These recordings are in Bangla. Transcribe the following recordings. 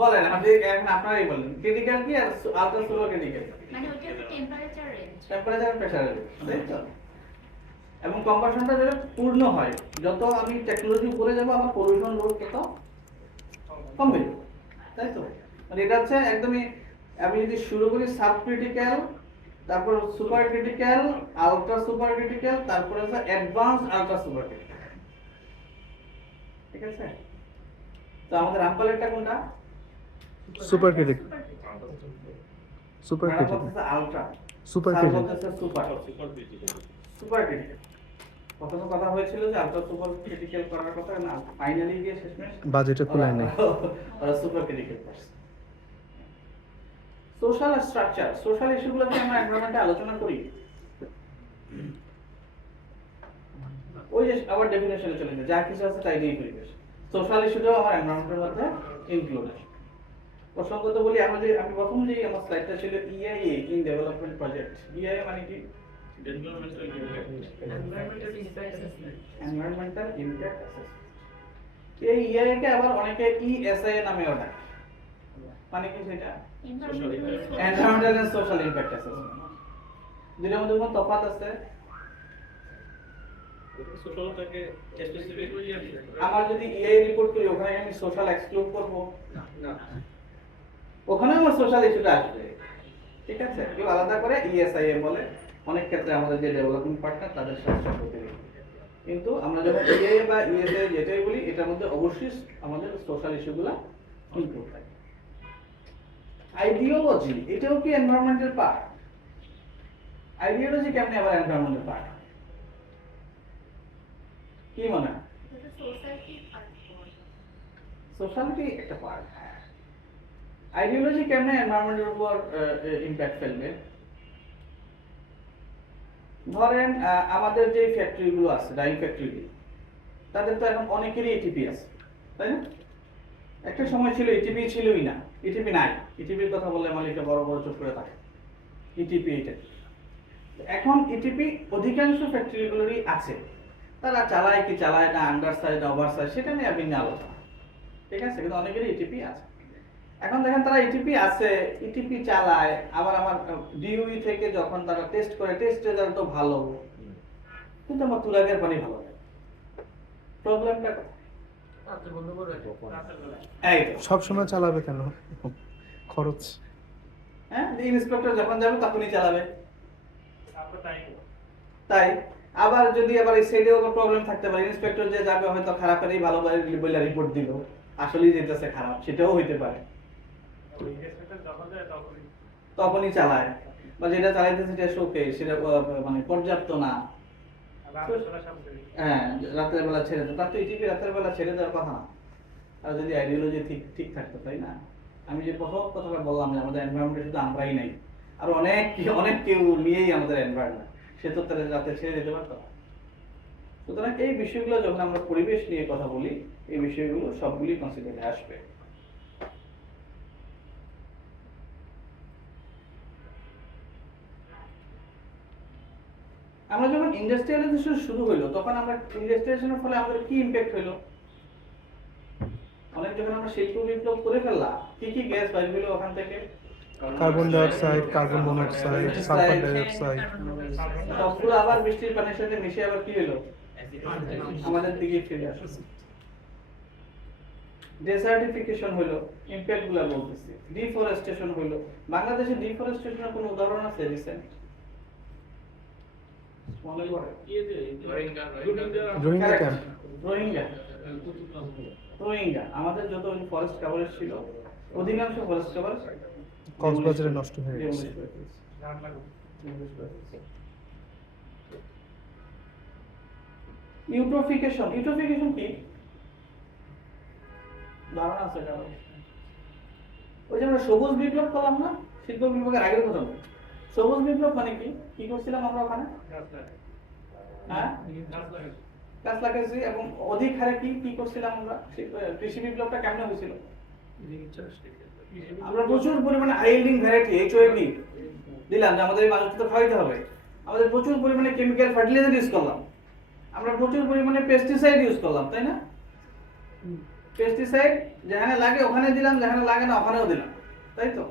বলেন আপনি এখন আপনারাই বলেন ক্রিটিক্যাল কি আর আলট্রা সুপার ক্রিটিক্যাল মানে ওটা তো টেম্পারেচার রেঞ্জ টেম্পারেচার প্রেসার তাই তো এবং কম্পারেশনটা যেটা পূর্ণ হয় যত আমি টেকনোলজি উপরে যাব আমার পলিউশন লোড তত কমবে তাই তো মানে এটা হচ্ছে একদমই আমি যদি শুরু করি সাব ক্রিটিক্যাল তারপর super critical ultra super critical তারপরে হচ্ছে অ্যাডভান্স আলট্রা সুপার ক্রিটিক্যাল ঠিক আছে তো আমাদের রামপালেরটা কোনটা সুপার ক্রিটিক্যাল সুপার মানে ক্রিটিক্যাল বলতেছে আলট্রা সুপার স্যার ক্রিটিক্যাল বলতেছে সুপার সুপার ক্রিটিক্যাল প্রথম কথা হয়েছিল যে আলট্রা সুপার ক্রিটিক্যাল করার কথা না ফাইনালি গিয়ে শেষমেশ বাজেটে কুলায় নাই ওরা সুপার ক্রিটিক্যাল করছে সোশ্যাল স্ট্রাকচার সোশ্যাল ইস্যুগুলো নিয়ে আমরা এনভায়রনমেন্টে আলোচনা করি ওই যে আবার ডেফিনেশনে চলে যায় যা কিছু আছে তাই নিয়ে পরিবেশ সোশ্যাল ইস্যুটাও আমার এনভায়রনমেন্টের মধ্যে ইনক্লুড প্রসঙ্গত বলি আমি প্রথম যে আমার স্লাইডটা ছিল EIA in development project EIA মানে কি এনভায়রনমেন্টাল ইমপ্যাক্ট অ্যাসেসমেন্ট এই ইআইএ কে আবার অনেকে ইএসআই নামেও ডাকে মানে কি সেটা environmental and social impact assessment দুটোর মধ্যে কোনো তফাৎ আছে আমার যদি ইআই রিপোর্ট করি ওখানে আমি সোশ্যাল এক্সক্লুড করব না ওখানে আমার সোশ্যাল ইস্যুটা আসবে ঠিক আছে কেউ আলাদা করে ইএসআই বলে অনেক ক্ষেত্রে আমাদের যে ডেভেলপমেন্ট পার্টনার তাদের সাথে সম্পর্ক কিন্তু আমরা যখন ইআই বা ইএসআই যেটাই বলি এটার মধ্যে অবশ্যই আমাদের সোশ্যাল ইস্যুগুলো ইনক্লুড থাকে আইডিওলজি এটাও কি এনভায়রনমেন্টের পার্ট আইডিওলজি কেমনে আবার এনভায়রনমেন্টের পার্ট কি মনে হয় সোশ্যালিটি একটা পার্ট আইডিওলজি কেমনে এনভায়রনমেন্টের উপর ইমপ্যাক্ট ফেলবে ধরেন আমাদের যে ফ্যাক্টরিগুলো আছে ডাইং ফ্যাক্টরি তাদের তো এখন অনেকেরই এটিপি আছে তাই না একটা সময় ছিল ইটিপি ছিলই না ইটিপি নাই ইটিপির কথা বললে মালিকটা বড় বড় চোখ করে থাকে ইটিপি এটা এখন ইটিপি অধিকাংশ ফ্যাক্টরিগুলোরই আছে তারা চালায় কি চালায় না আন্ডার সাইজ না ওভার সাইজ সেটা নিয়ে ভিন্ন আলোচনা ঠিক আছে কিন্তু অনেকেরই ইটিপি আছে এখন দেখেন তারা ইটিপি আছে ইটিপি চালায় আবার আমার ডিইউই থেকে যখন তারা টেস্ট করে টেস্ট রেজাল্ট তো ভালো কিন্তু আমার তুলাগের পানি ভালো লাগে প্রবলেমটা এই সব সময় চালাবে কেন খরচ হ্যাঁ ইন্সপেক্টর যখন যাবে তখনই চালাবে তাই আবার যদি আবার এই সাইডেও কোনো প্রবলেম থাকতে পারে ইন্সপেক্টর যে যাবে হয়তো খারাপেরই ভালো বলে রিপোর্ট দিল আসলেই যেতেছে খারাপ সেটাও হইতে পারে তখনই চালায় বা যেটা চালাইতেছে সেটা শোকে সেটা মানে পর্যাপ্ত না হ্যাঁ রাতের বেলা ছেড়ে দেয় তার তো ইটিপি রাতের বেলা ছেড়ে দেওয়ার কথা না আর যদি আইডিওলজি ঠিক ঠিক থাকতো তাই না আমি যে প্রথম কথাটা বললাম যে আমাদের এনভায়রনমেন্টে শুধু আমরাই নাই আর অনেক কেউ নিয়েই আমাদের এনভায়রনমেন্ট সে তো তাদের রাতে ছেড়ে দিতে পারতো সুতরাং এই বিষয়গুলো যখন আমরা পরিবেশ নিয়ে কথা বলি এই বিষয়গুলো সবগুলি কনসিডারে আসবে আমরা যখন ইন্ডাস্ট্রিয়ালাইজেশন শুরু হইলো তখন আমরা ইন্ডাস্ট্রিয়ালাইজেশনের ফলে আমাদের কি ইমপ্যাক্ট হইলো অনেক যখন আমরা শিল্প বিপ্লব করে ফেললাম কি গ্যাস বাইর হইলো ওখান থেকে carbon dioxide carbon monoxide sulphur dioxide সবগুলো আবার বৃষ্টির পানির সাথে মিশে আবার কি হলো আমাদের দিকে ফিরে আসছে ডেসার্টিফিকেশন হলো ইমপ্যাক্ট গুলো বলতেছি ডিফরেস্টেশন হলো বাংলাদেশে ডিফরেস্টেশনের কোনো উদাহরণ আছে রিসেন্ট মনে পড়ে রোহিঙ্গা ক্যাম্প রোহিঙ্গা আমাদের যত ফরেস্ট কভারেজ ছিল অধিকাংশ ফরেস্ট কভারেজ কক্সবাজারে নষ্ট হয়ে গেছে ইউট্রোফিকেশন কি ধারণা আছে এটা ওই যে আমরা সবুজ বিপ্লব করলাম না শিল্প বিপ্লবের আগের কথা বলি সবুজ বিপ্লব মানে কি করছিলাম আমরা ওখানে হ্যাঁ গাছ লাগাইছি এবং অধিক হারে কি করছিলাম আমরা কৃষি বিপ্লবটা কেমন হয়েছিল আমরা প্রচুর পরিমাণে আইল্ডিং ভ্যারাইটি এইচওএবি দিলাম যে আমাদের মানুষকে তো খাওয়াইতে হবে আমাদের প্রচুর পরিমাণে কেমিক্যাল ফার্টিলাইজার ইউজ করলাম আমরা প্রচুর পরিমাণে পেস্টিসাইড ইউজ করলাম তাই না পেস্টিসাইড যেখানে লাগে ওখানে দিলাম, যেখানে লাগে না ওখানেও দিলাম, তাই তো?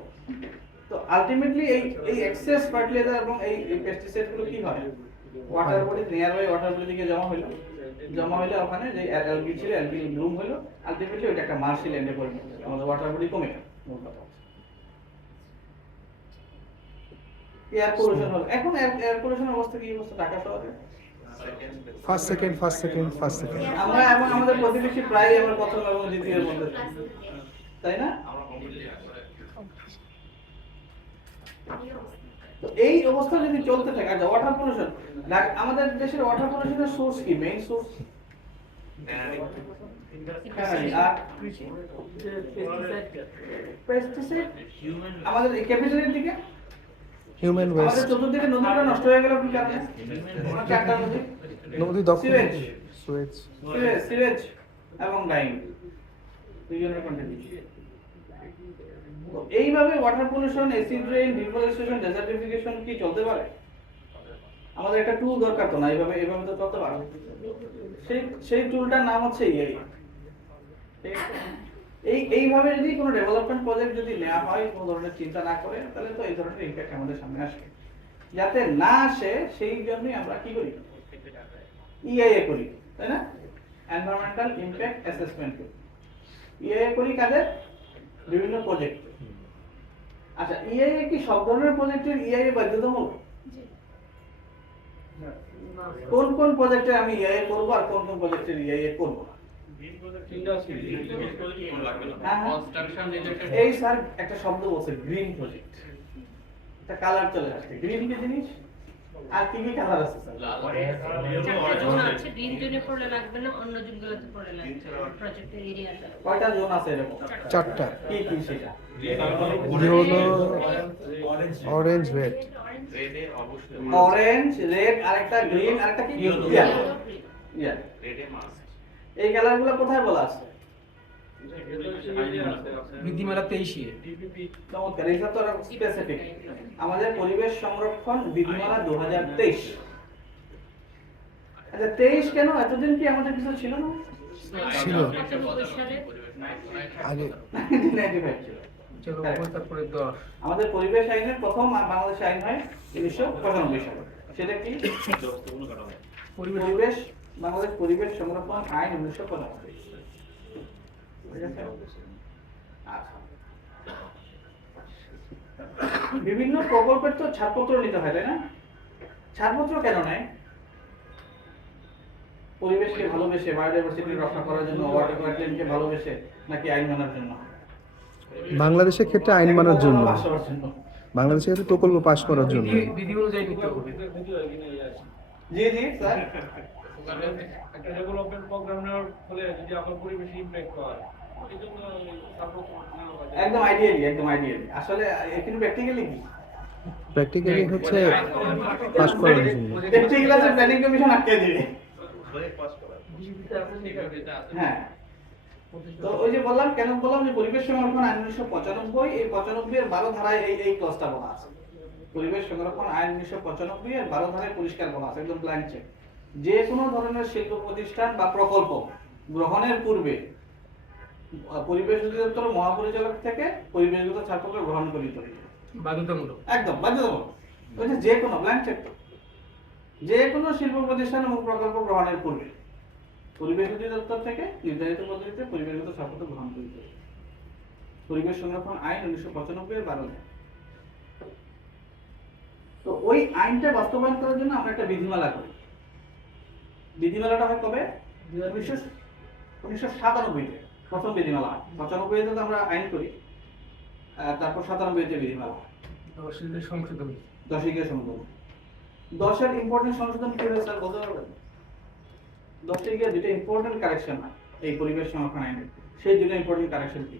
তো আলটিমেটলি এই এক্সেস ফার্টিলাইজার এবং এই পেস্টিসাইড গুলো কি হয়, water body, nearby water body দিকে জমা হইলে ওখানে যে অ্যালগি ছিল অ্যালগি ব্লুম হলো, আলটিমেটলি ওইটা একটা মার্শি ল্যান্ডে পরিণত হয়, আমাদের ওয়াটার বডি কমে গেল। মূল কথা এয়ার পলিউশন হলো। এখন এয়ার পলিউশনের অবস্থা কি অবস্থা ঢাকা শহরে? ফার্স্ট সেকেন্ড আমরা এবং আমাদের প্রতিবেশী প্রায় আমরা প্রথম এবং দ্বিতীয়ের মধ্যে, তাই না? তো এই অবস্থা যদি চলতে থাকে, আচ্ছা ওয়াটার পলিউশন, আমাদের দেশের ওয়াটার পলিউশনের সোর্স কি, মেইন সোর্স? পেস্টিসাইড। আমাদের ক্যাপিটালের দিকে হিউম্যান আমাদের ওয়েস্ট, চতুর্দিকে নদীটা নষ্ট হয়ে গেল কি কারণে? চারটা নদী, নদী দখল, সিওয়েজ। সুয়েজ, সিরেজ এবং ডাইং, দুইজনের কন্ট্রিবিউশন। তো এইভাবে water pollution, acid rain, deforestation, ডেজার্টিফিকেশন কি চলতে পারে? আমাদের একটা টুল দরকার তো না, এইভাবে তো চলতে পারে। সেই টুলটার নাম হচ্ছে ইআই। এইভাবে যদি কোনো ডেভেলপমেন্ট প্রজেক্ট যদি নেওয়া হয়, কোনো ধরনের চিন্তা না করে, তাহলে তো এই ধরনের ইমপ্যাক্ট আমাদের সামনে আসবে। যাতে না আসে সেই জন্যই আমরা কি করি, ইআইএ করি, তাই না? এনভায়রনমেন্টাল ইমপ্যাক্ট অ্যাসেসমেন্ট করি। ইআইএ করি কাদের? বিভিন্ন প্রজেক্ট। আচ্ছা, ইআইএ কি সব ধরনের প্রজেক্টের ইআইএ বাধ্যতামূলক? কোন কোন প্রজেক্টে আমি ইআইএ করব আর কোন কোন প্রজেক্টের ইআইএ করব না? এই স্যার একটা শব্দ বলছে গ্রিন প্রজেক্ট, একটা কালার চলে আসছে। গ্রিন কি জিনিস আর কি কি কালার আছে স্যার? চারটা জোন আছে, গ্রিন জোনে পড়লে লাগবে না, অন্য জোনগুলোতে পড়লে লাগবে প্রজেক্টের এরিয়াটা। কয়টা জোন আছে এরকম? 4টা। কি কি সেটা? Yellow, orange, red. Orange, red, আরেকটা গ্রিন, আরেকটা কি? ইয়েলো। এই কালারগুলো কোথায় বলা আছে? বিধিমালা 23 চমৎকার, এটা তো স্পেসিফিক। আমাদের পরিবেশ সংরক্ষণ বিধিমালা 2023। আচ্ছা 23 কেন? এতদিন কি আমাদের কিছু ছিল না? ছিল 95 সালে আগে, 1995 ছিল। চলো তারপরে 10 আমাদের পরিবেশ আইনের প্রথম বাংলাদেশ আইন হয় 1995 সালে। সেটা কি? পরিবেশ, বাংলাদেশ পরিবেশ সংরক্ষণ আইন 1995। আচ্ছা, বিভিন্ন প্রকল্পের তো ছাড়পত্র নিতে হয়, তাই না? ছাড়পত্র কেন নেয়? পরিবেশকে ভালোবেসে, বায়োডাইভার্সিটি রক্ষা করার জন্য, ওয়াটার ওয়েটল্যান্ডকে ভালোবেসে, নাকি আইন মানার জন্য? বাংলাদেশের ক্ষেত্রে আইন মানার জন্য, ভালোবাসার জন্য। বাংলাদেশের ক্ষেত্রে প্রকল্প পাস করার জন্য। বিধি অনুযায়ী নিতে হবে। জি জি স্যার। একটা ডেভেলপমেন্ট প্রোগ্রাম নেওয়ার ফলে যদি আমার পরিবেশে ইমপ্যাক্ট হয়, এই জন্য সাপোর্ট নেওয়া হয়। একদম আইডিয়ালি। আসলে কিন্তু প্র্যাকটিক্যালি কি? প্র্যাকটিক্যালি হচ্ছে পাস করার জন্য। প্র্যাকটিক্যালি আছে প্ল্যানিং কমিশন আটকে দিবে। হ্যাঁ। তো ওই যে বললাম, কেন বললাম যে পরিবেশ সংরক্ষণ আইন 1995, এই 95 এর 12 ধারায় এই ক্লজটা বলা আছে। পরিবেশ সংরক্ষণ আইন 1995 এর 12 ধারায় পরিষ্কার বলা আছে, একদম ব্ল্যাঙ্ক চেক। যে কোনো ধরনের শিল্প প্রতিষ্ঠান বা প্রকল্প গ্রহণের পূর্বে পরিবেশ অধিদপ্তর মহাপরিচালক থেকে পরিবেশগত ছাড়পত্র গ্রহণ করিতে হবে। বাধ্যতামূলক। একদম বাধ্যতামূলক। ওই যে কোনো ব্ল্যাঙ্ক চেক, যে কোনো শিল্প প্রতিষ্ঠান এবং প্রকল্প গ্রহণের পূর্বে পরিবেশ অধিদপ্তর থেকে নির্ধারিত পদ্ধতিতে পরিবেশগত ছাড়পত্র গ্রহণ করিতে হবে। পরিবেশ সংরক্ষণ আইন 1995 এর 12 ধারা। তো ওই আইনটা বাস্তবায়ন করার জন্য আমরা একটা বিধিমালা করি। বিধিমালাটা হয় কবে? 1997 তে প্রথম বিধিমালা। 95 তে তো আমরা আইন করি, তারপর 97 তে বিধিমালা। 10 এর সংশোধন। 10 সংশোধন। 10 এর ইম্পর্টেন্ট সংশোধন কি হয়েছে স্যার বলতে পারবেন? 10 থেকে দুটো ইম্পর্টেন্ট কারেকশন হয় এই পরিবেশ সংরক্ষণ আইনে। সেই দুটো ইম্পর্টেন্ট কারেকশন কি?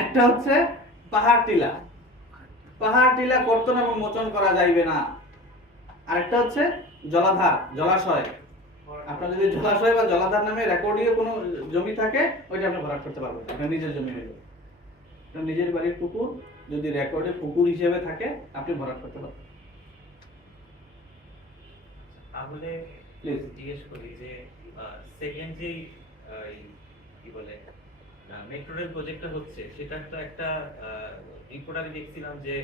একটা হচ্ছে পাহাড় টিলা কর্তন এবং মোচন করা যাইবে না। আরেকটা হচ্ছে জলাধার, জলাশয়। আপনার যদি জলাশয় বা জলাধার নামে রেকর্ডীয় কোনো জমি থাকে, ওইটা আপনি ভরাট করতে পারবেন, আপনার নিজের জমি হয়ে যাবে। আপনার নিজের বাড়ির পুকুর যদি রেকর্ডে পুকুর হিসেবে থাকে, আপনি ভরাট করতে পারবেন। তাহলে প্লিজ। জিজ্ঞেস করি যে সেকেন্ড যে কি বলে মেট্রো রেল প্রজেক্টটা হচ্ছে, সেটা তো একটা রিপোর্ট আমি দেখছিলাম যে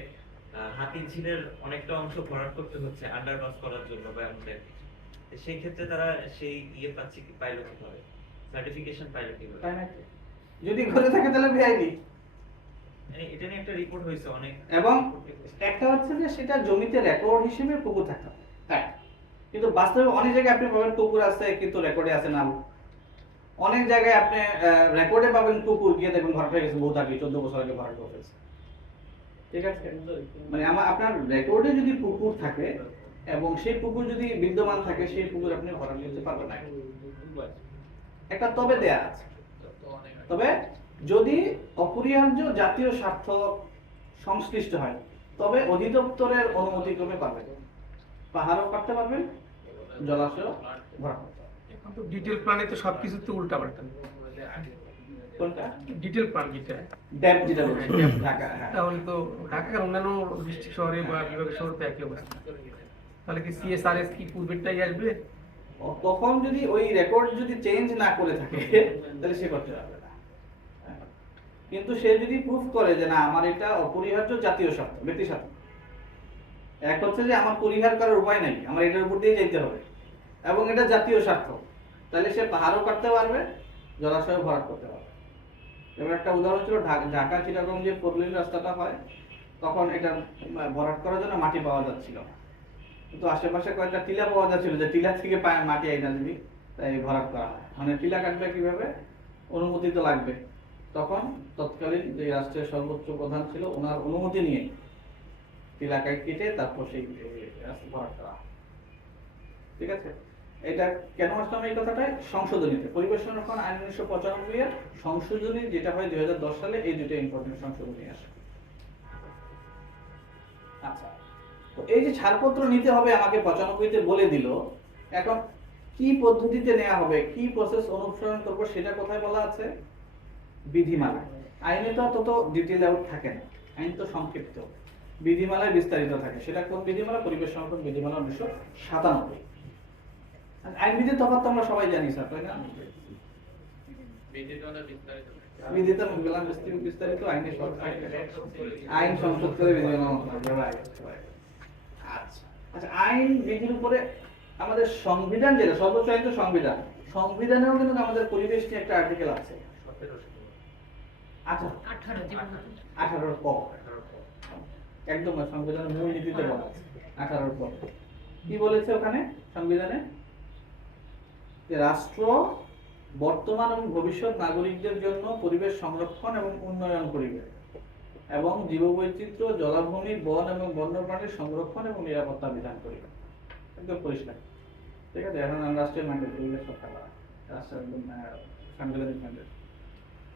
হাতিঝিলের অনেকটা অংশ ভরাট করতে হচ্ছে আন্ডারপাস করার জন্য বা এমন type কিছু। তো সেই ক্ষেত্রে তারা সেই পাচ্ছে কি, পাইলো কিভাবে, সার্টিফিকেশন পাইলো কিভাবে? তাই নাকি? যদি ঘরে থাকে তাহলে ভিআইপি। এটা নিয়ে একটা রিপোর্ট হয়েছে অনেক। এবং একটা হচ্ছে যে সেটা জমিতে রেকর্ড হিসেবে পুকুর থাকতে হবে, তাই। কিন্তু বাস্তবে অনেক জায়গায় আপনি পাবেন পুকুর আছে কিন্তু রেকর্ডে আছে নাম। অনেক জায়গায় আপনি রেকর্ডে পাবেন পুকুর, গিয়ে দেখবেন ভরাট হয়ে গেছে বহুত আগে, 14 বছর আগে ভরাট করে ফেলছে। ঠিক আছে, মানে আপনার রেকর্ডে যদি পুকুর থাকে এবং সেই পুকুর যদি বিদ্যমান থাকে, সেই পুকুর আপনি ভরাট করতে পারবেন না। একটা তবে দেয়া আছে, তবে যদি অপরিহার্য জাতীয় স্বার্থ সংশ্লিষ্ট হয় তবে অধিদপ্তরের অনুমতি ক্রমে পাবেন, পাহাড়ও কাটতে পারবেন, জলাশয় ভরাট করতে পারবেন। এখন তো ডিটেল প্ল্যানে তো সবকিছু তো উল্টা পাল্টা। কোনটা? ডিটেল প্ল্যান যেটা, ড্যাম যেটা বলছি, ঢাকা, হ্যাঁ। তাহলে তো ঢাকার অন্যান্য ডিস্ট্রিক্ট শহরে বা বিভাগের শহরে তো একই অবস্থা। তাহলে কি সিএসআরএস কি পূর্বেরটাই আসবে? তখন যদি ওই রেকর্ড যদি চেঞ্জ না করে থাকে তাহলে সে করতে পারবে না। কিন্তু সে যদি প্রুফ করে যে না আমার এটা অপরিহার্য জাতীয় স্বার্থ, ব্যক্তি স্বার্থ, এক হচ্ছে যে আমার পরিহার করার উপায় নাই, আমার এটার উপর দিয়ে যেতে হবে, এবং এটা জাতীয় স্বার্থ, তাহলে সে পাহাড়ও কাটতে পারবে, জলাশয় ভরাট করতে পারবে। এবার একটা উদাহরণ ছিল ঢাকা চিটাগং যে 4 লেন রাস্তাটা হয়, তখন এটা ভরাট করার জন্য মাটি পাওয়া যাচ্ছিল না, কিন্তু আশেপাশে কয়েকটা টিলা পাওয়া যাচ্ছিল, যে টিলা থেকে মাটি আইনা দিবি, তাই ভরাট করা হয়। মানে টিলা কাটবে কিভাবে, অনুমতি তো লাগবে। তখন তৎকালীন যে রাষ্ট্রের সর্বোচ্চ প্রধান ছিল, ওনার অনুমতি নিয়ে টিলাকায় কেটে তারপর সেই রাস্তা ভরাট করা হয়। ঠিক আছে, এটা কেন আসলাম এই কথাটা? সংশোধনীতে পরিবেশ সংরক্ষণ আইন 1995 এর সংশোধনী যেটা হয় 2010 সালে, এই দুটো ইম্পর্টেন্ট সংশোধনী আসে। আচ্ছা, তো এই যে ছাড়পত্র নিতে হবে আমাকে 95-তে বলে দিল, এখন কি পদ্ধতিতে নেওয়া হবে, কি প্রসেস অনুসরণ করব, সেটা কোথায় বলা আছে? বিধিমালা। আইনে তো তত ডিটেইল আউট থাকে না, আইন তো সংক্ষিপ্ত, বিধিমালায় বিস্তারিত থাকে। সেটা কোন বিধিমালা? পরিবেশ সংরক্ষণ বিধিমালা 1997। আইনবিধির তফাৎ তো আমরা সবাই জানি স্যার, তাই না? বিধিতে বললাম বিস্তারিত, আইনে আইন সংসদ করে বিধিমালা। আচ্ছা আচ্ছা, আইন বিধির উপরে আমাদের সংবিধান, যেটা সর্বোচ্চ আইন তো সংবিধান, সংবিধানেও কিন্তু আমাদের পরিবেশ নিয়ে একটা আর্টিকেল আছে। আচ্ছা, 18 ক, একদম সংবিধানের মূল নীতিতে বলা আছে 18 ক। কি বলেছে ওখানে সংবিধানে? যে রাষ্ট্র বর্তমান এবং ভবিষ্যৎ নাগরিকদের জন্য পরিবেশ সংরক্ষণ এবং উন্নয়ন করিবে এবং জীববৈচিত্র্য, জলাভূমি, বন এবং বন্যপ্রাণীর সংরক্ষণ এবং নিরাপত্তা বিধান করিবে। একদম পরিষ্কার। ঠিক আছে, এখন রাষ্ট্রীয় ম্যান্ডেট, পরিবেশ রক্ষা করা রাষ্ট্রের সাংবিধানিক ম্যান্ডেট।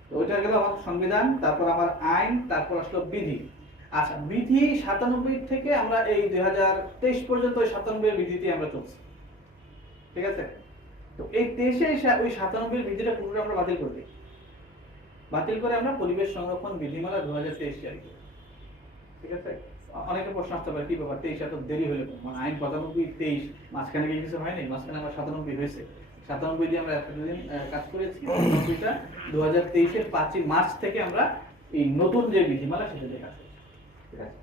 তো ওইটা গেল আমার সংবিধান, তারপর আমার আইন, তারপর আসলো বিধি। আচ্ছা, বিধি 97 থেকে আমরা এই 2023 পর্যন্ত ওই 97 বিধিতে আমরা চলছি। ঠিক আছে, তো এই 23-এ ওই 97 বিধিটা পুরোটা আমরা বাতিল করে দিই। বাতিল করে আমরা পরিবেশ সংরক্ষণ বিধিমালা 2023 জারি করি। ঠিক আছে, অনেকে প্রশ্ন আসতে পারে কি ব্যাপার 23 এত দেরি হলো, মানে আইন 95 23 মাঝখানে কি কিছু হয়নি? মাঝখানে আমরা 97 হয়েছে, 97 দিয়ে আমরা এতদিন কাজ করেছি। 97টা 2023-এর 5 মার্চ থেকে আমরা এই নতুন যে বিধিমালা সেটা দিয়ে কাজ করছি। ঠিক আছে,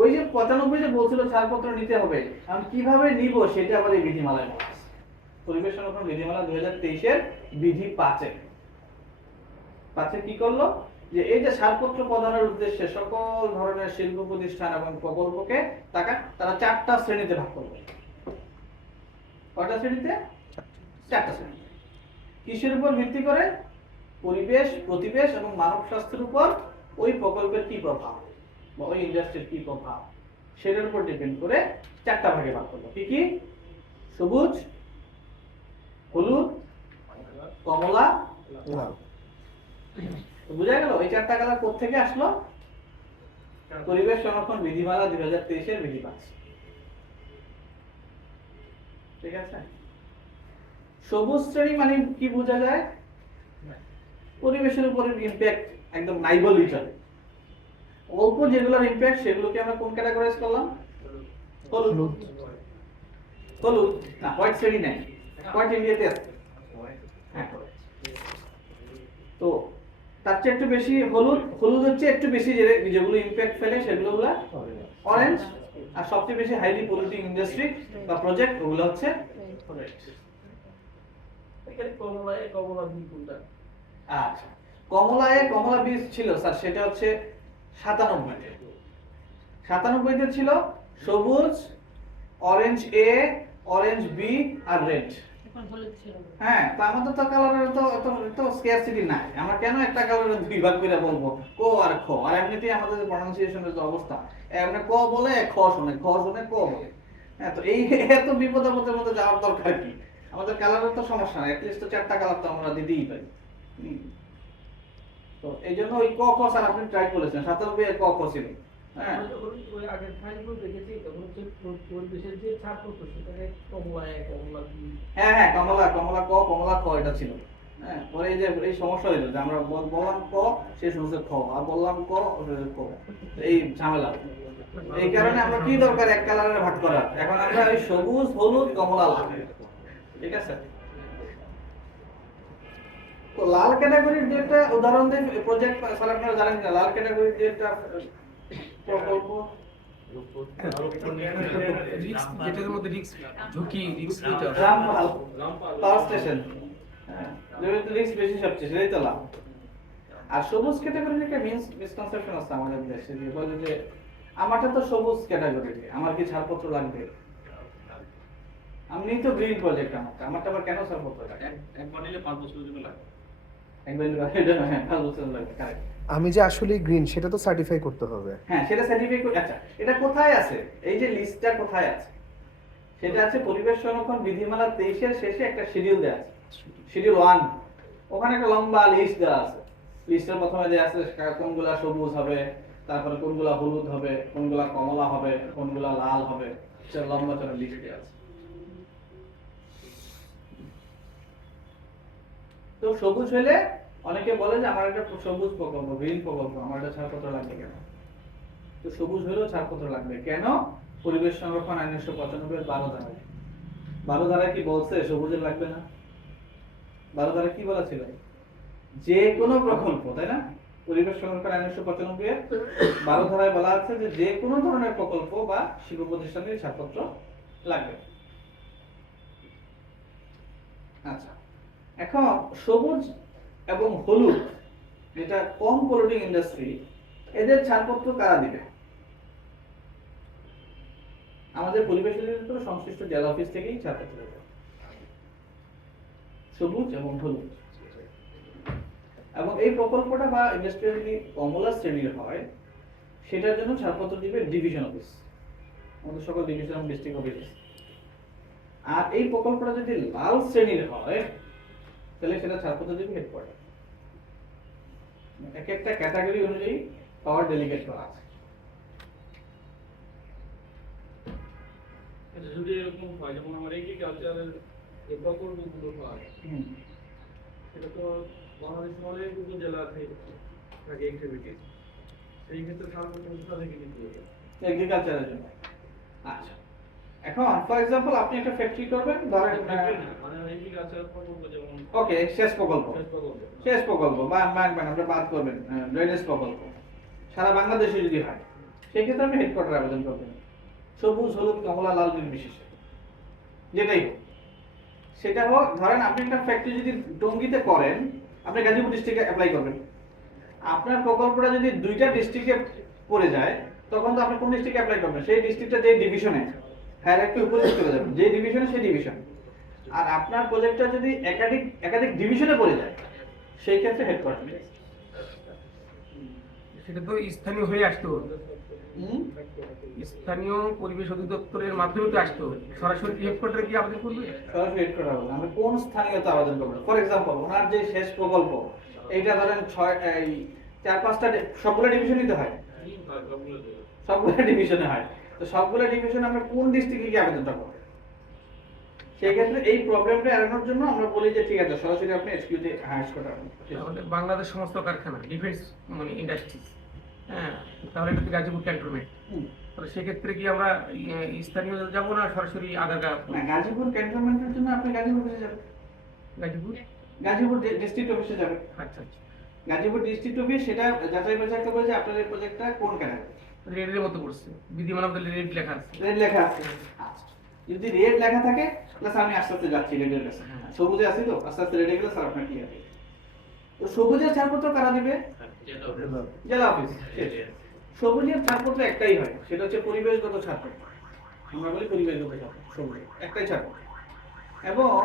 ওই যে 95 যে বলছিল ছাড়পত্র নিতে হবে, আমি কিভাবে নিব সেটা আবার এই বিধিমালায় বলা আছে। পরিবেশ সংরক্ষণ বিধিমালা 2023-এর বিধি 5-এ কি করলো, যে এই যে ছাড়পত্র প্রদানের উদ্দেশ্যে সকল ধরনের শিল্প প্রতিষ্ঠান এবং প্রকল্পকে তারা 4টা শ্রেণীতে ভাগ করবে। কয়টা শ্রেণীতে? 4টা শ্রেণী। কিসের উপর ভিত্তি করে? পরিবেশ, প্রতিবেশ এবং মানব স্বাস্থ্যের উপর ওই প্রকল্পের কি প্রভাব বা ওই ইন্ডাস্ট্রির কি প্রভাব, সেটার উপর ডিপেন্ড করে 4টা ভাগে ভাগ করলো। কি কি? সবুজ, হলুদ, কমলা, লাল। বুঝা গেল? এই 4টা কালার কোত্থেকে আসলো? পরিবেশ সংরক্ষণ বিধিমালা 2023-এর বিধি 5। ঠিক আছে, সবুজ শ্রেণী মানে কি বোঝা যায়? পরিবেশের উপর ইমপ্যাক্ট একদম নাই বললেই চলে। অল্প যেগুলোর ইমপ্যাক্ট সেগুলোকে আমরা কোন ক্যাটাগরাইজ করলাম? হলুদ। হলুদ না, হোয়াইট শ্রেণী নেই। হোয়াইট ইন্ডিয়াতে আছে। হ্যাঁ, তো তার চেয়ে একটু বেশি হলুদ হচ্ছে একটু বেশি যেগুলো ইমপ্যাক্ট ফেলে সেগুলো হলো অরেঞ্জ, আর সবচেয়ে বেশি হাইলি পলিউটিং ইন্ডাস্ট্রি বা প্রজেক্ট ওগুলো হচ্ছে রেড। এখানে কমলা বি কোনটা? আচ্ছা, কমলা বীজ ছিল স্যার, সেটা হচ্ছে 97 ছিল সবুজ, অরেঞ্জ এ, অরেঞ্জ বি আর রেড। এখন হলুদ ছিল না। হ্যাঁ, তো আমাদের তো কালারের তো স্কেয়ারসিটি নাই, আমরা কেন একটা কালারের দুই ভাগ করে বলবো ক আর খ, আর এমনিতেই আমাদের যে প্রনাউন্সিয়েশনের যে অবস্থা, এমনি ক বলে খ শুনে ক বলে। হ্যাঁ, তো এই এত বিপদ আপদের মধ্যে যাওয়ার দরকার কি? আমাদের কালারের তো সমস্যা নাই, অ্যাটলিস্ট তো 4টা কালার তো আমরা দিতেই পারি। তো এই জন্য ওই ক খ স্যার আপনি ট্রাই করেছেন, 97 এ ক খ ছিল। হ্যাঁ, আমরা যখন ওই আগের ফাইলগুলো দেখেছি তখন হচ্ছে পরিবেশের যে ছাড়পত্র সেটাকে কমলা বি। হ্যাঁ, কমলা ক, কমলা খ এটা ছিল। হ্যাঁ, পরে এই যে এই সমস্যা হইলো যে আমরা বললাম ক, শেষ হচ্ছে খ, আর বললাম ক, খ, এই ঝামেলা। এই কারণে আমরা কি দরকার এক কালারে ভাগ করার, এখন আমরা ওই সবুজ, হলুদ, কমলা, লাল, ঠিক আছে। তো লাল ক্যাটাগরির যেটা উদাহরণ দেন প্রজেক্ট স্যার, আপনারা জানেন না লাল ক্যাটাগরির যেটা প্রকল্প রিস্ক, যেটার মধ্যে রিস্ক ঝুঁকি রিস্ক এটা রামপাল পাওয়ার স্টেশন, যেটা রিস্ক বেশি সবচেয়ে সেটাই তো লাভ। আর সবুজ ক্যাটাগরির একটা মিসকনসেপশন আছে আমাদের দেশে, যে বলে যে আমারটা তো সবুজ ক্যাটাগরি, আমার কি ছাড়পত্র লাগবে? আমি তো গ্রিন প্রজেক্ট, আমারটা আবার কেন ছাড়পত্র লাগে? একবার নিলে 5 বছরের জন্য লাগে। একবার এটা হ্যাঁ 5 বছর লাগবে, কারেক্ট। আমি যে আসলে গ্রিন সেটা তো সার্টিফাই করতে হবে। হ্যাঁ, সেটা সার্টিফাই করে। আচ্ছা, এটা কোথায় আছে? এই যে লিস্টটা কোথায় আছে? সেটা আছে পরিবেশ সংরক্ষণ বিধিমালা 23 এর শেষে একটা শিডিউল দেয়া আছে, শিডিউল 1। ওখানে একটা লম্বা লিস্ট দেওয়া আছে। লিস্টের প্রথমে দেয়া আছে কোনগুলা সবুজ হবে, তারপরে কোনগুলা হলুদ হবে, কোনগুলা কমলা হবে, কোনগুলা লাল হবে, সেটা লম্বা চড়া লিস্ট দেয়া আছে। তো সবুজ হলে অনেকে বলে যে আমার একটা সবুজ প্রকল্প, গ্রিন প্রকল্প, আমার একটা ছাড়পত্র লাগবে কেন? তো সবুজ হলেও ছাড়পত্র লাগবে কেন? পরিবেশ সংরক্ষণ আইন 1995 এর 12 ধারায়। 12 ধারায় কি বলছে সবুজের লাগবে না? 12 ধারায় কি বলা ছিল? যে কোনো প্রকল্প, তাই না? পরিবেশ সংরক্ষণ আইন 1995 এর 12 ধারায় বলা আছে যে যে কোনো ধরনের প্রকল্প বা শিল্প প্রতিষ্ঠানের ছাড়পত্র লাগবে। আচ্ছা, এখন সবুজ এবং হলুদ যেটা কম পলিউটিং ইন্ডাস্ট্রি, এদের ছাড়পত্র কারা দিবে? আমাদের পরিবেশ অধিদপ্তর সংশ্লিষ্ট জেলা অফিস থেকেই ছাড়পত্র দেবে, সবুজ এবং হলুদ। এবং এই প্রকল্পটা বা ইন্ডাস্ট্রি যদি কমলা শ্রেণীর হয়, সেটার জন্য ছাড়পত্র দিবে ডিভিশন অফিস, আমাদের সকল ডিভিশন এবং ডিস্ট্রিক্ট অফিস। আর এই প্রকল্পটা যদি লাল শ্রেণীর হয়, তাহলে সেটা ছাড়পত্র দিবে হেডকোয়ার্টার। এক একটা ক্যাটাগরি অনুযায়ী পাওয়ার ডেলিগেট করা আছে। যদি এরকম হয়, যেমন আমার এগ্রিকালচারের যে প্রকল্পগুলো হয়, সেটা তো বাংলাদেশের অনেকগুলো জেলা থাকে অ্যাক্টিভিটি, সেই ক্ষেত্রে ছাড়পত্র কোথা থেকে নিতে হবে? এগ্রিকালচারের জন্য। আচ্ছা, এখন ফর এক্সাম্পল আপনি একটা ফ্যাক্টরি করবেন, ধরেন মানে এগ্রিকালচার প্রকল্প যেমন ওকে শেষ প্রকল্প বা আপনি বাদ করবেন ড্রেনেজ প্রকল্প, সারা বাংলাদেশে যদি হয়, সেই ক্ষেত্রে আপনি হেডকোয়ার্টার আবেদন করবেন, সবুজ, হলুদ, কমলা, লাল নির্বিশেষে যেটাই হোক। সেটা হোক, ধরেন আপনি একটা ফ্যাক্টরি যদি টঙ্গীতে করেন, আপনি গাজীপুর ডিস্ট্রিক্টে অ্যাপ্লাই করবেন। আপনার প্রকল্পটা যদি 2টা ডিস্ট্রিক্টে পড়ে যায়, তখন তো আপনি কোন ডিস্ট্রিক্টে অ্যাপ্লাই করবেন? সেই ডিস্ট্রিক্টটা যে ডিভিশনে, হ্যাঁ একটু উপরে চলে যাবেন, যে ডিভিশনে সেই ডিভিশন। আর আপনার প্রজেক্টটা যদি একাধিক ডিভিশনে পড়ে যায়, সেই ক্ষেত্রে হেডকোয়ার্টার। সেটা তো স্থানীয় হয়ে আসতো, স্থানীয় পরিবেশ অধিদপ্তরের মাধ্যমে তো আসতো, সরাসরি হেডকোয়ার্টারে কি আবেদন করবে? সরাসরি হেডকোয়ার্টার হবে। আমি কোন স্থানীয়তে আবেদন করব? ফর এক্সাম্পল ওনার যে শেষ প্রকল্প, এইটা ধরেন 4-5টা সবগুলো ডিভিশনই তো হয়, সবগুলো ডিভিশনে হয়। তো সবগুলো ডিভিশনে আমরা কোন ডিস্ট্রিক্টে গিয়ে আবেদনটা করব? সেই ক্ষেত্রে এই প্রবলেমটা এড়ানোর জন্য আমরা বলি যে ঠিক আছে, সরাসরি আপনি এসকিউতে হায়ার করতে। আমাদের বাংলাদেশ সমস্ত কারখানা ডিফেন্স মানে ইন্ডাস্ট্রিজ, হ্যাঁ, তাহলে এটা তো গাজীপুর ক্যান্টনমেন্ট। তাহলে সেক্ষেত্রে কি আমরা স্থানীয় যাব না সরাসরি আগারগাঁও? না, গাজীপুর ক্যান্টনমেন্টের জন্য আপনি গাজীপুর অফিসে যাবেন, গাজীপুর গাজীপুর ডিস্ট্রিক্ট অফিসে যাবেন। আচ্ছা আচ্ছা। গাজীপুর ডিস্ট্রিক্ট অফিস সেটা যাচাই বাছাই করবে যে আপনার এই প্রজেক্টটা কোন ক্যাটাগরি। রেডের মতো পড়ছে, বিধিমালা মধ্যে রেড লেখা আছে। রেড লেখা আছে, আচ্ছা। যদি রেড লেখা থাকে তাহলে আমি আস্তে আস্তে যাচ্ছি রেডের কাছে। সবুজে আছি তো, আস্তে আস্তে রেডে গেলে স্যার আপনার ক্লিয়ার। তো সবুজের ছাড়পত্র কারা দিবে? জেলা অফিস। সবুজের ছাড়পত্র একটাই হয়, সেটা হচ্ছে পরিবেশগত ছাড়পত্র। আমরা বলি পরিবেশগত ছাড়পত্র, সবুজের একটাই ছাড়পত্র। এবং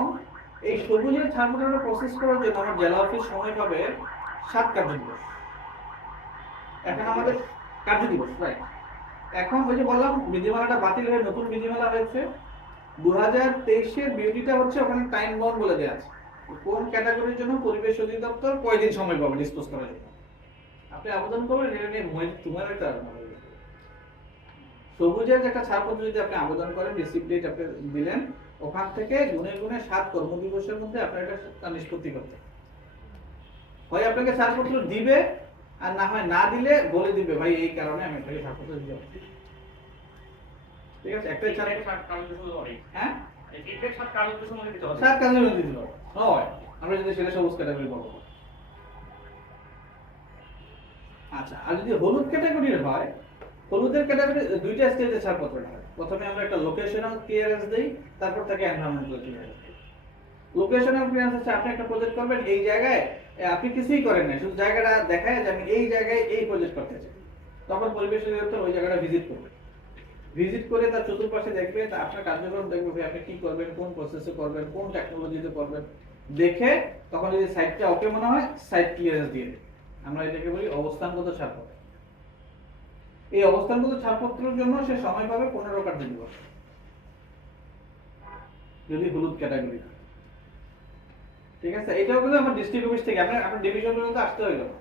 এই সবুজের ছাড়পত্রটা প্রসেস করার জন্য আমার জেলা অফিস সময় পাবে 7 কার্য দিবস। এখন আমাদের কার্য দিবস, রাইট। এখন ওই যে বললাম বিধিমালাটা বাতিল হয়ে নতুন বিধিমালা হয়েছে 2023-এর বিউটিটা হচ্ছে ওখানে টাইম বাউন্ড বলে দেওয়া আছে, কোন ক্যাটাগরির জন্য পরিবেশ অধিদপ্তর কয়দিন সময় পাবে ডিসপোজ করার জন্য। আপনি আবেদন করবেন, এটা নিয়ে তোমার একটা সবুজের একটা ছাড়পত্র যদি আপনি আবেদন করেন, রিসিপ্ট ডেট আপনি দিলেন, ওখান থেকে গুনে গুনে 7 কর্মদিবসের মধ্যে আপনার এটা তার নিষ্পত্তি করতে হয়। আপনাকে ছাড়পত্র দিবে, আর না হয় না দিলে বলে দিবে ভাই এই কারণে আমি আপনাকে ছাড়পত্র দিতে পারছি। ঠিক আছে, একটাই হ্যাঁ 7 কাজের মধ্যে দিতে পারবো হয়, আমরা যদি সেটা সবুজ ক্যাটাগরি বলবো। আচ্ছা, আর যদি হলুদ ক্যাটাগরির হয়, হলুদের ক্যাটাগরি দুইটা স্টেজে ছাড়পত্র হয়। প্রথমে আমরা একটা লোকেশনাল ক্লিয়ারেন্স দেই, তারপর তাকে এনভায়রনমেন্টাল ক্লিয়ারেন্স দেই। লোকেশনাল ক্লিয়ারেন্স হচ্ছে আপনি একটা প্রজেক্ট করবেন, এই জায়গায় আপনি কিছুই করেন না, শুধু জায়গাটা দেখায় যে আমি এই জায়গায় এই প্রজেক্ট করতে চাই। তখন পরিবেশ অধিদপ্তর ওই জায়গাটা ভিজিট করবে, ভিজিট করে তার চতুর্পাশে দেখবে, তা আপনার কার্যক্রম দেখবে যে আপনি কি করবেন, কোন প্রসেসে করবেন, কোন টেকনোলজিতে করবেন, দেখে তখন যদি সাইটটা ওকে মনে হয় সাইট ক্লিয়ারেন্স দিয়ে দেবে। আমরা এটাকে বলি অবস্থানগত ছাড়পত্র। এই অবস্থানগত ছাড়পত্রের জন্য সে সময় পাবে 15 কার্য দিবস যদি হলুদ ক্যাটাগরি। ঠিক আছে, এটাও কিন্তু আমার ডিস্ট্রিক্ট অফিস থেকে আপনার ডিভিশন পর্যন্ত আসতে হইল না,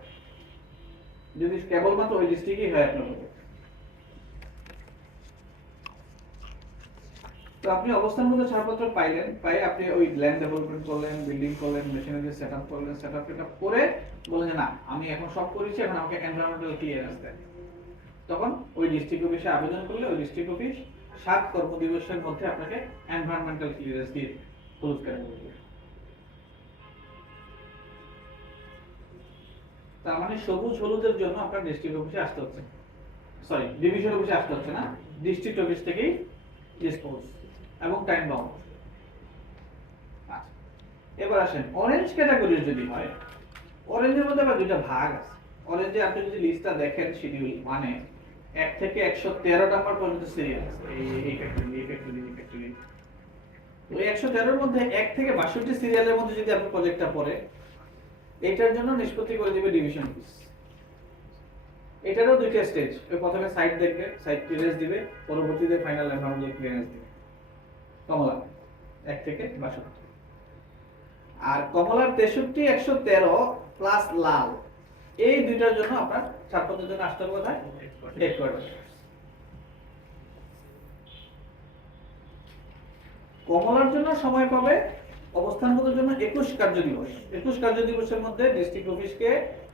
যদি কেবলমাত্র ওই ডিস্ট্রিক্টই হয় আপনার। তো আপনি অবস্থানগত ছাড়পত্র পাইলেন, পাই আপনি ওই ল্যান্ড ডেভেলপমেন্ট করলেন, বিল্ডিং করলেন, মেশিনারি সেটআপ করলেন, সেটআপ করে বলেন যে না আমি এখন সব করেছি, এখন আমাকে এনভায়রনমেন্টাল ক্লিয়ারেন্স দেন। তখন ওই ডিস্ট্রিক্ট অফিসে আবেদন করলে ওই ডিস্ট্রিক্ট অফিস 7 কর্মদিবসের মধ্যে আপনাকে এনভায়রনমেন্টাল ক্লিয়ারেন্স দিয়ে হলুদ ক্যাটাগরি। তার মানে সবুজ হলুদের জন্য আপনার ডিস্ট্রিক্ট অফিসে আসতে হচ্ছে, সরি ডিভিশন অফিসে আসতে হচ্ছে না, ডিস্ট্রিক্ট অফিস থেকেই ডিসপোজ এবং টাইম বাউন্ড। আচ্ছা, এবার আসেন অরেঞ্জ ক্যাটাগরির যদি হয়, অরেঞ্জের মধ্যে আবার দুইটা ভাগ আছে। অরেঞ্জে আপনি যদি লিস্টটা দেখেন শিডিউল মানে 1 থেকে 113 নাম্বার পর্যন্ত সিরিয়াল আছে, এই ফ্যাক্টরি, এই ফ্যাক্টরি, এই ফ্যাক্টরি। ওই 113 এর মধ্যে 1 থেকে 62 সিরিয়ালের মধ্যে যদি আপনি প্রজেক্টটা পড়ে, এটার জন্য নিষ্পত্তি করে দিবে ডিভিশন অফিস। এটারও দুইটা স্টেজ, প্রথমে সাইট দেখবে, সাইট ক্লিয়ারেন্স দিবে, পরবর্তীতে ফাইনাল এনভায়রনমেন্টাল ক্লিয়ারেন্স দিবে। কমলা 1 থেকে 62, আর কমলার 63, 113 প্লাস লাল, এই দুইটার জন্য আপনার ছাড়পত্রের জন্য আসতে হবে কোথায়? হেডকোয়ার্টার। কমলার জন্য সময় পাবে অবস্থানগত জন্য 21 কার্য দিবস। 21 কার্য দিবসের মধ্যে ডিস্ট্রিক্ট অফিসকে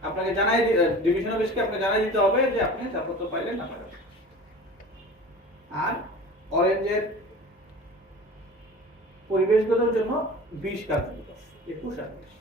আপনাকে জানাই, ডিভিশন অফিসকে আপনি জানাই দিতে হবে যে আপনি ছাড়পত্র পাইলেন না পাইলেন। আর অরেঞ্জের পরিবেশগত জন্য 20 কার্য দিবস, 21 আর 20।